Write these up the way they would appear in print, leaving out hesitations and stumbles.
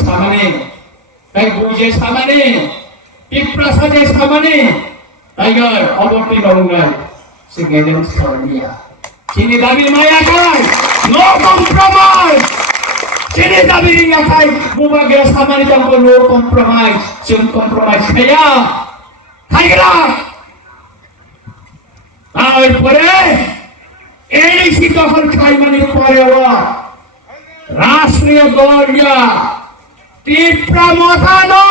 সামনে তাই বুঝে সামনে টিপ্রাসাদের সামনে টাইগার অবতীর্ণ হল সে গেলেন সরনিয়া চিনি দাবির মায়া খায় নো কম্প্রোমাইজ চিনি দাবির ইয়া খায় বুবাগের সামনে তখন নো কম্প্রোমাইজ চিন কম্প্রোমাইজ খায়া খাইগলা তারপরে এই কি তখন খাই মানে পরে রাষ্ট্রীয় দলিয়া তীব্রা মতানো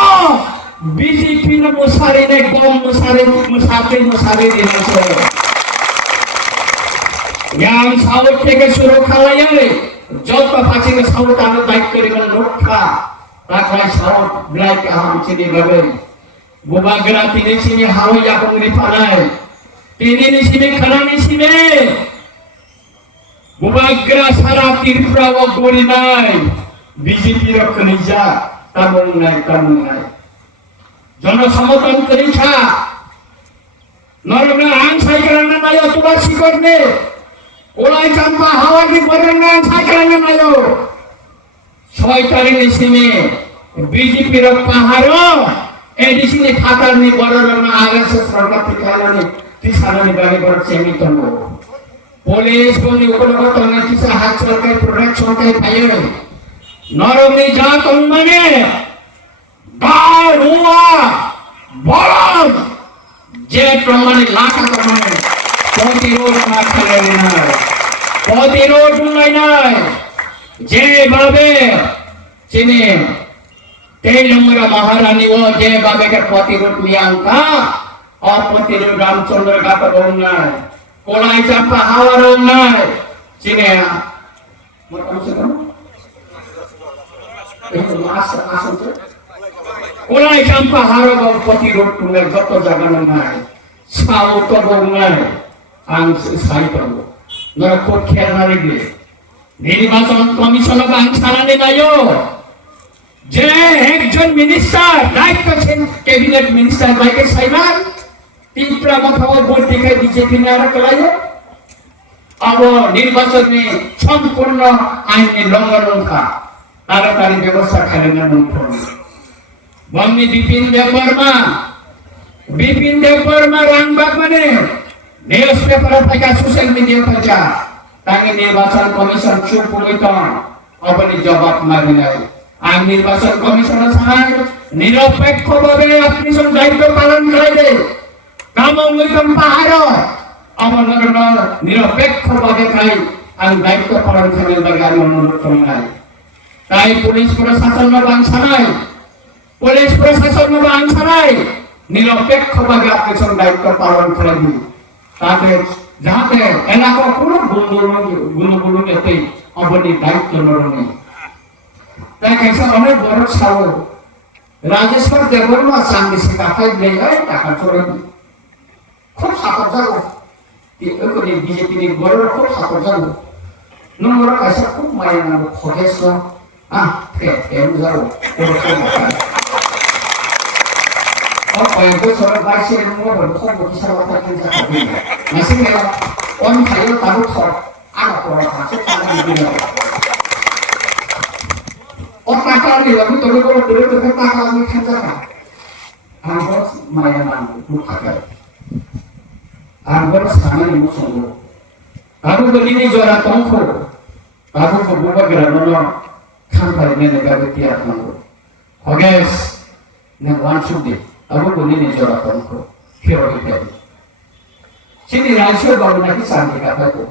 বিজেপি মুসারি নে গম মুসারি দিয়েছে ইয়াং সাউথ থেকে শুরু খাওয়াইলে যত ফাঁসিকে সাউথ আনো দায়িত্ব করিবেন রক্ষা তাকে সাউথ ব্লাইক আহম চিনি গবে বুবাগরা তিনি চিনি হাওয়া কংরি পালায় তিনি নিশিমে খানা নিশিমে বুবাগরা সারা ত্রিপুরা ও গড়ি নাই বিজেপি রক্ষ নিজা তেমন নাই জনসমর্থন করিছা নরমে আইন সাইকেল নাই তোমার শিকড়নে ওলাই চাম্পা হাওয়া কি বরেন না সাইকেল নাই 6 তারিখ নিশিমে বিজেপি রক্ষ পাহাড় এডিসিনে খাতার নি বড়র না আরএসএস সরকার থেকে আলানি তিসানি গাড়ি করছে মিতন পুলিশ কোনি উপলব্ধ না কিছু হাত সরকার প্রোটেকশন কে পাইয়ে নরমে যা মানে গাড়ুয়া বলদ যে প্রমাণে লাখা প্রমাণে প্রতিরোধ না করে না প্রতিরোধ নাই যেভাবে চিনি তেলুঙ্গরা মহারানী ও যেভাবে প্রতিরোধ লিয়াঙ্কা और प्रतिरोध रामचंद्र का तो बोलना है कोलाई चंपा हावा रोना है चिने कोलाई चंपा हारो को प्रतिरोध तुमने जब तो जगह ना है साउ तो बोलना है आंग साई तो नर कोट खेल ना लगे निर्वाचन कमिशन का आंग सारा ने लायो जे एकजन मिनिस्टर दायित्व ছিলেন ক্যাবিনেট মিনিস্টার বাইকে সাইমান ত্রিপুরা মথাও ভোট দিকে বিজেপি নারা কলাইও अब निर्वाचन में संपूर्ण आईन लंघन का तारातारी व्यवस्था खेलना नहीं बम्मी बिपिन देव वर्मा रांगबाग माने न्यूज पेपर था सोशल मीडिया था ताकि निर्वाचन कमिशन चुप हुई तो अपनी जवाब मारी नहीं आम निर्वाचन कमिशन निरपेक्ष भावे अपनी दायित्व पालन करे কামঙ্গিতম পাহাড় অবনগর নিরপেক্ষ ভাবে খাই আর দায়িত্ব পালন করার লাগে আমি অনুরোধ করি তাই পুলিশ প্রশাসন বাংছানায় নিরপেক্ষ ভাবে আপনি দায়িত্ব পালন করে দিন তাতে যাতে এলাকা কোনো গুণগুলো এতে অবধি দায়িত্ব নরমে তাই কাছে অনেক বড় সাহস রাজেশ্বর দেববর্মা চান্দি সে টাকায় দেয় টাকা চলে খুব সাপোর্ট জানো এগুলি বিজেপির বড় খুব সাপোর্ট জানো নম্বর কাছে খুব মায়া নাম খগেশ যাও কয়েক বছর বাইশে নম্বর খবর কিসার কথা চিন্তা করবি মাসিমে অন খাইও তারও থর আনা পড়া আছে টাকা দিবি ও টাকা নিয়ে আমি তোকে বড় করে তোকে টাকা আমি খেতে না আমার মায়া নাম খুব থাকে आंगर सामने मुसंगो आगो गलिने जरा तंखो आगो को बुबा ग्रामनो खानफार ने गाबति आत्मागो हगेस ने वानसुदे आगो गलिने जरा तंखो फेरो के सिनि राजो बाबू नाकी सामने काथा को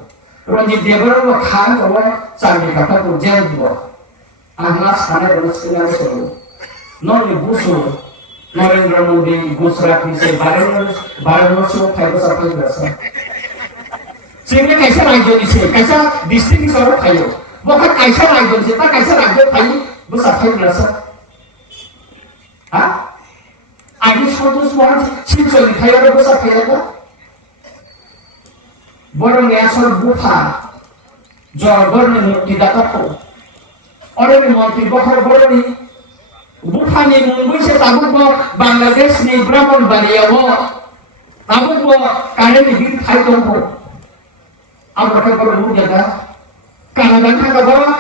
रंजित देवरो व खान को सामने काथा को जेल दो आगला साने रसना सो ननि बुसो नरेंद्र मोदी गुजरात से 12 वर्ष फाइबर सप्लाई करता सिंगल कैसा राज्य से कैसा डिस्ट्रिक्ट सर खायो वो कैसा राज्य से ता कैसा राज्य खाई वो सप्लाई करता हां आगे सोचो सुवान चिप से खायो वो सप्लाई करता बड़े नेशनल बुफा जो बड़े मुक्ति दाता को और में मंत्री बखर बड़े बुखानी मुंबई से ताबुक बांग्लादेश ने ब्राह्मण बनिया वो ताबुक काले में गिर खाई तो हो अब रखा पर मुंह जाता काला रखा का बड़ा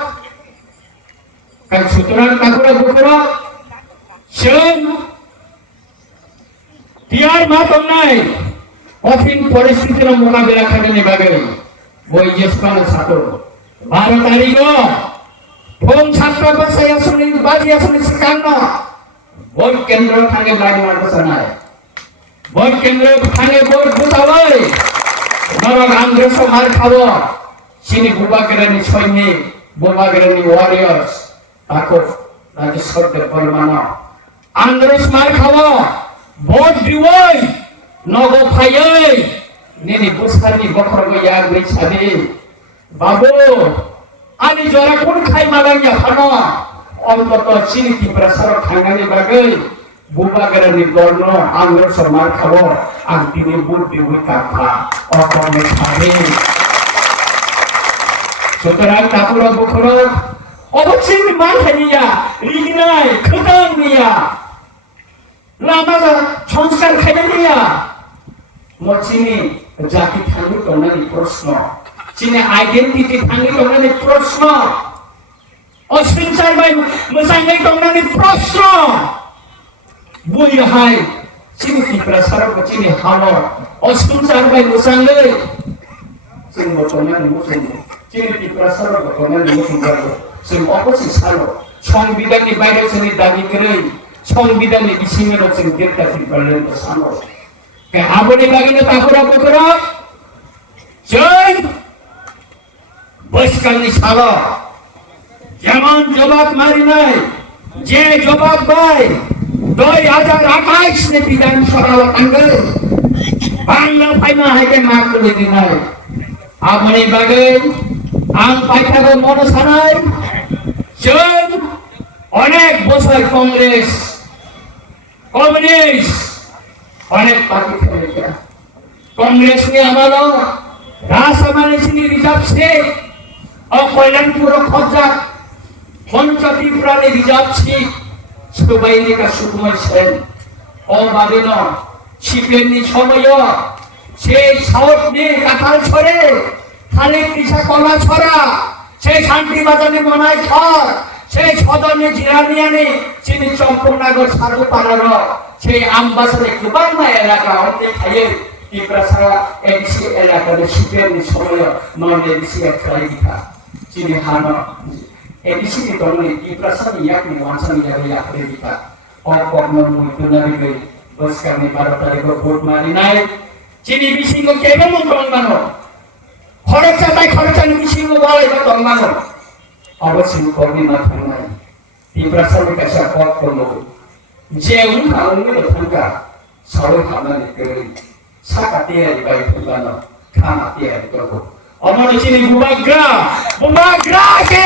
कल सुतरान ताबुक बुखर मा दंनाय कठिन परिस्थितिर मोकाबिला खालामनायनि बागै बय जेसेबां साथो 12 तारिखो फुं 7 बाजियासोनि सिगांनो बय केन्द्र थांगे बायदि मार्ग जानाय बय केन्द्र थांगे बय बुजावै नरक आंग्रेस मार खाबो सिनि बुबागेरानि सैनिक बुबागेरानि वारियर्स ताको राज्य सरकार परमानो आंग्रेस मार खाबो भोट दिवै नगो फायै नेनि बुसारनि बखरगो याग्रै सादि बाबु आनि जरा कोन खाइ मालांया फानो अन्तत सिनि तिब्रा सरक थांनानै बागै बुबागेरानि दलनो आंग्रेस मार खाबो आं दिनै भोट दिवै काफा अकरने सादि सुतरां तापुरा बखरो अबसिनि मानथानिया रिगिनाय खोदांनिया लामा संस्कार खायनिया मचिनि जाति थांनि दंनानि प्रश्न चिनि आइडेन्टिटी थांनि दंनानि प्रश्न अस्पिंसार बाय मोजाङै दंनानि प्रश्न बुयहाय चिनि तिब्रा सरक चिनि हानो अस्पिंसार बाय मोजाङै जों बतनानि मोजां चिनि तिब्रा सरक बतनानि मोजां जों अबसि सालो संबिधाननि बायरायाव जोंनि दाबि गोरै संबिधाननि बिसिङाव जों देरता फिरबाले सानो के आबोनि बागैनो तापुरा बखरो जों बसकालनि सालो যেমন জবাব মারিনাই যে জবাব পাই 2028 নে বিধানসভা আঙ্গে বাংলা ফাইমা হাইকে না করে দিনাই আপনি বাগে আং পাইথাগো মন সানাই जों অনেক বছর কংগ্রেস কমিউনিস্ট অনেক পার্টি খেলেছে কংগ্রেস নি আমালো রাসমানিসনি রিজার্ভ সে ও কল্যাণপুর খজ্জা পঞ্চতীপ্রাণী রিজার্ভ সিট সুবাইনিকা সুকুমার সেন ও বাদেন শিপেননি সময় সেই সাউথ নি কাঁঠাল ছড়ে খালি কৃষা কলা ছড়া সেই শান্তি বাজানে মনাই ঘর সেই সদনে জিরানিয়ানে চিনি চম্পকনগর সাধু পাড়ার সেই আমবাসারে গোবাংমা এলাকা অর্ধেক খাইয়ে ত্রিপুরা এডিসি এলাকার শিপেননি সময় নন এডিসি খেলাই দিখা চিনি হানো एडिसी के दलने ত্রিপুরা याकनि वानसानि याकरे दिखा और कॉर्नर मुइतुनारि गई बस करने 12 तारिख को वोट मारिनाय चिनि बिसिंगो केबो दंगानो खरचा ताई खरचानि बिसिंगो वालायबो दंगानो अवश्य कवि न थांनाय ত্রিপুরা कासा पद करनो जे उनखांनो थांगा सावै खानानि गई साकातियारि बाय थांगानो खानातियारि करबो अमर चिनि बुबाग्रा के